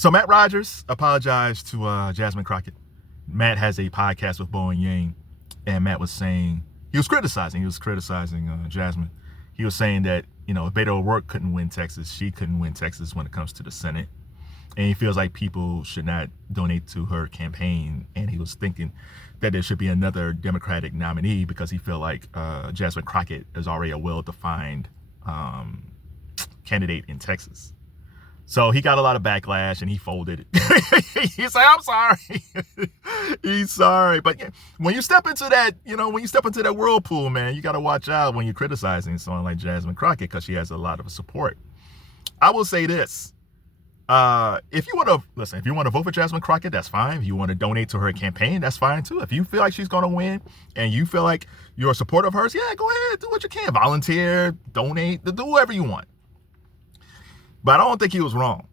So Matt Rogers apologized to Jasmine Crockett. Matt has a podcast with Bowen Yang, and Matt was saying, he was criticizing Jasmine. He was saying that, if Beto O'Rourke couldn't win Texas, she couldn't win Texas when it comes to the Senate. And he feels like people should not donate to her campaign. And he was thinking that there should be another Democratic nominee because he felt like Jasmine Crockett is already a well-defined candidate in Texas. So he got a lot of backlash and he folded. He said, I'm sorry. He's sorry. But when you step into that, whirlpool, man, you got to watch out when you're criticizing someone like Jasmine Crockett because she has a lot of support. I will say this. If you want to vote for Jasmine Crockett, that's fine. If you want to donate to her campaign, that's fine too. If you feel like she's going to win and you feel like you're a supporter of hers, yeah, go ahead, do what you can. Volunteer, donate, do whatever you want. But I don't think he was wrong.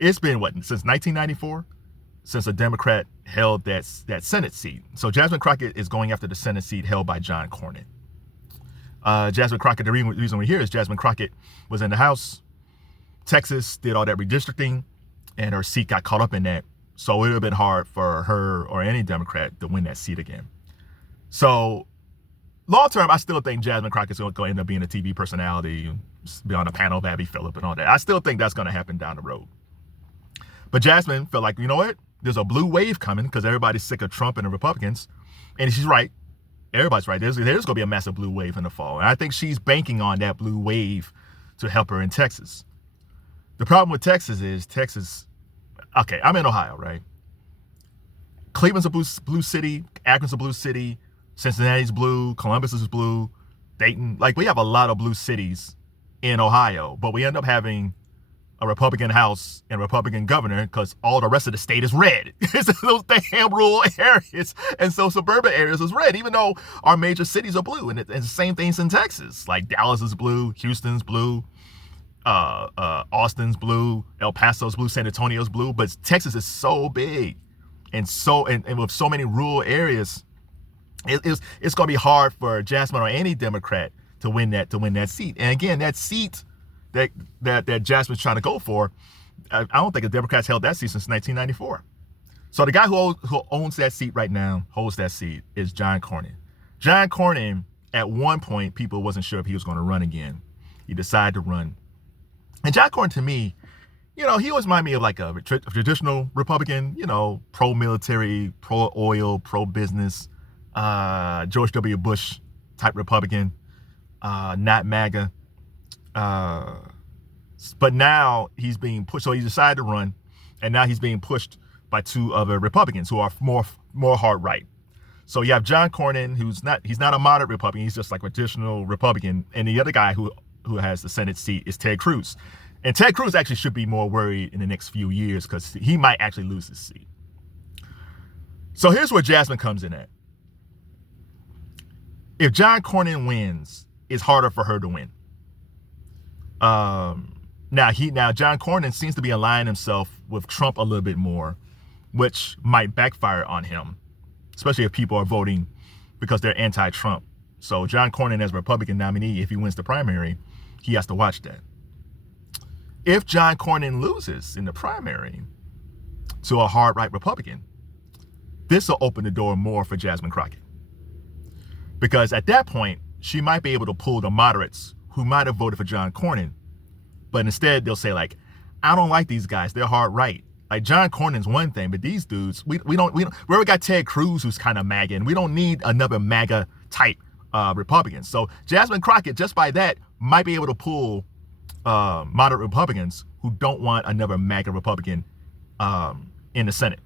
It's been, since 1994, since a Democrat held that Senate seat. So Jasmine Crockett is going after the Senate seat held by John Cornyn. Jasmine Crockett, the reason we're here is Jasmine Crockett was in the House. Texas did all that redistricting, and her seat got caught up in that. So it would have been hard for her or any Democrat to win that seat again. So long term, I still think Jasmine Crockett's going to end up being a TV personality, be on a panel of Abby Phillip and all that. I still think that's going to happen down the road. But Jasmine felt like, you know what? There's a blue wave coming because everybody's sick of Trump and the Republicans. And she's right. Everybody's right. There's going to be a massive blue wave in the fall. And I think she's banking on that blue wave to help her in Texas. The problem with Texas is okay, I'm in Ohio, right? Cleveland's a blue city. Akron's a blue city. Cincinnati's blue. Columbus is blue. Dayton. We have a lot of blue cities in Ohio, but we end up having a Republican House and a Republican governor because all the rest of the state is red. It's those damn rural areas. And so suburban areas is red, even though our major cities are blue. And the same things in Texas. Like Dallas is blue. Houston's blue. Austin's blue. El Paso's blue. San Antonio's blue. But Texas is so big and with so many rural areas, it's going to be hard for Jasmine or any Democrat to win that seat. And again, that seat that Jasmine's trying to go for, I don't think the Democrats held that seat since 1994. So the guy who owns that seat right now, holds that seat, is John Cornyn. John Cornyn, at one point, people wasn't sure if he was going to run again. He decided to run. And John Cornyn, to me, he always reminded me of like a traditional Republican, pro-military, pro-oil, pro-business, George W. Bush type Republican. Not MAGA. But now he's being pushed. So he decided to run, and now he's being pushed by two other Republicans who are more hard right. So you have John Cornyn, he's not a moderate Republican. He's just like a traditional Republican. And the other guy who has the Senate seat is Ted Cruz. And Ted Cruz actually should be more worried in the next few years because he might actually lose his seat. So here's where Jasmine comes in at. If John Cornyn wins, it's harder for her to win. Now John Cornyn seems to be aligning himself with Trump a little bit more, which might backfire on him, especially if people are voting because they're anti-Trump. So John Cornyn, as a Republican nominee, if he wins the primary, he has to watch that. If John Cornyn loses in the primary to a hard right Republican, this will open the door more for Jasmine Crockett. Because at that point, she might be able to pull the moderates who might have voted for John Cornyn, but instead they'll say I don't like these guys. They're hard right. Like John Cornyn's one thing, but these dudes, we already got Ted Cruz who's kind of MAGA, and we don't need another MAGA type Republican. So Jasmine Crockett, just by that, might be able to pull moderate Republicans who don't want another MAGA Republican in the Senate.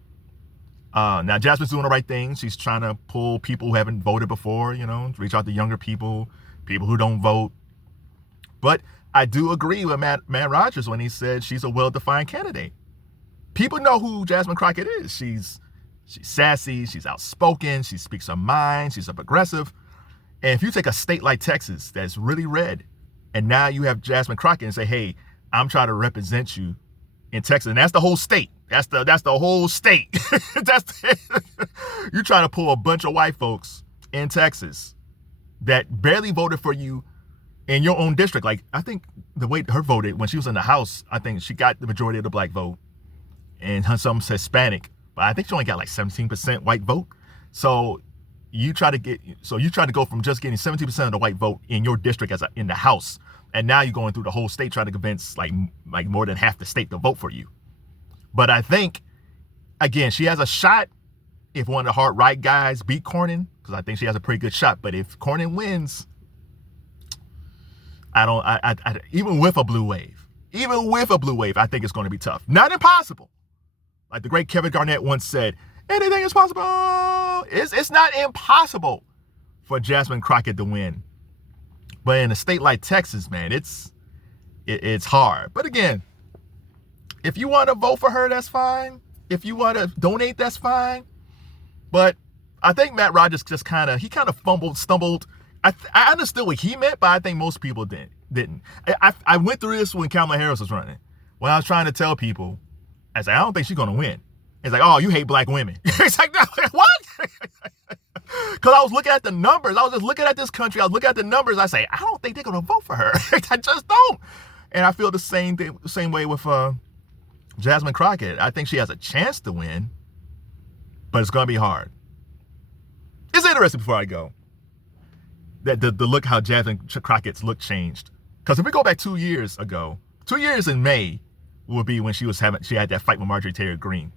Now Jasmine's doing the right thing. She's trying to pull people who haven't voted before, reach out to younger people who don't vote. But I do agree with Matt Rogers when he said she's a well-defined candidate. People know who Jasmine Crockett is. She's sassy, she's outspoken, she speaks her mind, she's a progressive. And if you take a state like Texas that's really red, and now you have Jasmine Crockett and say, hey, I'm trying to represent you in Texas, and that's the whole state. That's the whole state. You're trying to pull a bunch of white folks in Texas that barely voted for you in your own district. Like, I think the way her voted when she was in the House, I think she got the majority of the black vote and some Hispanic, but I think she only got like 17% white vote. So you try to go from just getting 17% of the white vote in your district in the House, and now you're going through the whole state trying to convince like more than half the state to vote for you. But I think, again, she has a shot if one of the hard right guys beat Cornyn, because I think she has a pretty good shot. But if Cornyn wins, even with a blue wave, I think it's going to be tough. Not impossible. Like the great Kevin Garnett once said, anything is possible. It's not impossible for Jasmine Crockett to win. But in a state like Texas, man, it's hard. But again, if you want to vote for her, that's fine. If you want to donate, that's fine. But I think Matt Rogers just kind of stumbled. I understood what he meant, but I think most people didn't. I went through this when Kamala Harris was running. When I was trying to tell people, I said, I don't think she's going to win. It's like, oh, you hate black women. It's like, no, what? Because I was looking at the numbers. I was just looking at this country. I was looking at the numbers. I say, I don't think they're going to vote for her. I just don't. And I feel the same way with Jasmine Crockett. I think she has a chance to win, but it's going to be hard. It's interesting before I go that the look how Jasmine Crockett's look changed. Because if we go back 2 years ago, 2 years in May would be when she had that fight with Marjorie Taylor Greene.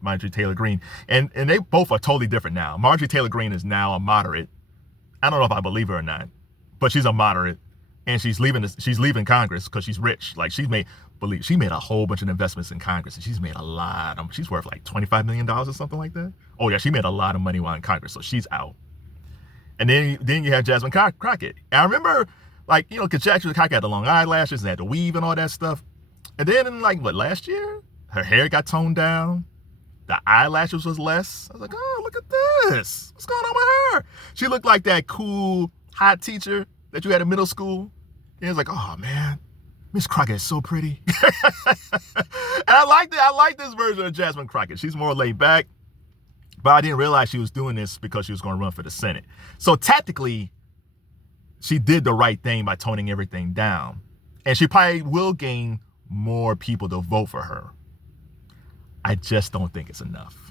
And they both are totally different now. Marjorie Taylor Greene is now a moderate. I don't know if I believe her or not, but she's a moderate. And she's leaving Congress because she's rich. Like she made a whole bunch of investments in Congress, and she's made a lot. She's worth like $25 million or something like that. Oh yeah, she made a lot of money while in Congress, so she's out. And then you have Jasmine Crockett. And I remember, because Jasmine Crockett had the long eyelashes and had the weave and all that stuff. And then last year, her hair got toned down. The eyelashes was less. I was like, oh, look at this. What's going on with her? She looked like that cool, hot teacher that you had in middle school. And it was like, oh man, Miss Crockett is so pretty. And I like this version of Jasmine Crockett. She's more laid back. But I didn't realize she was doing this because she was going to run for the Senate. So tactically, she did the right thing by toning everything down. And she probably will gain more people to vote for her. I just don't think it's enough.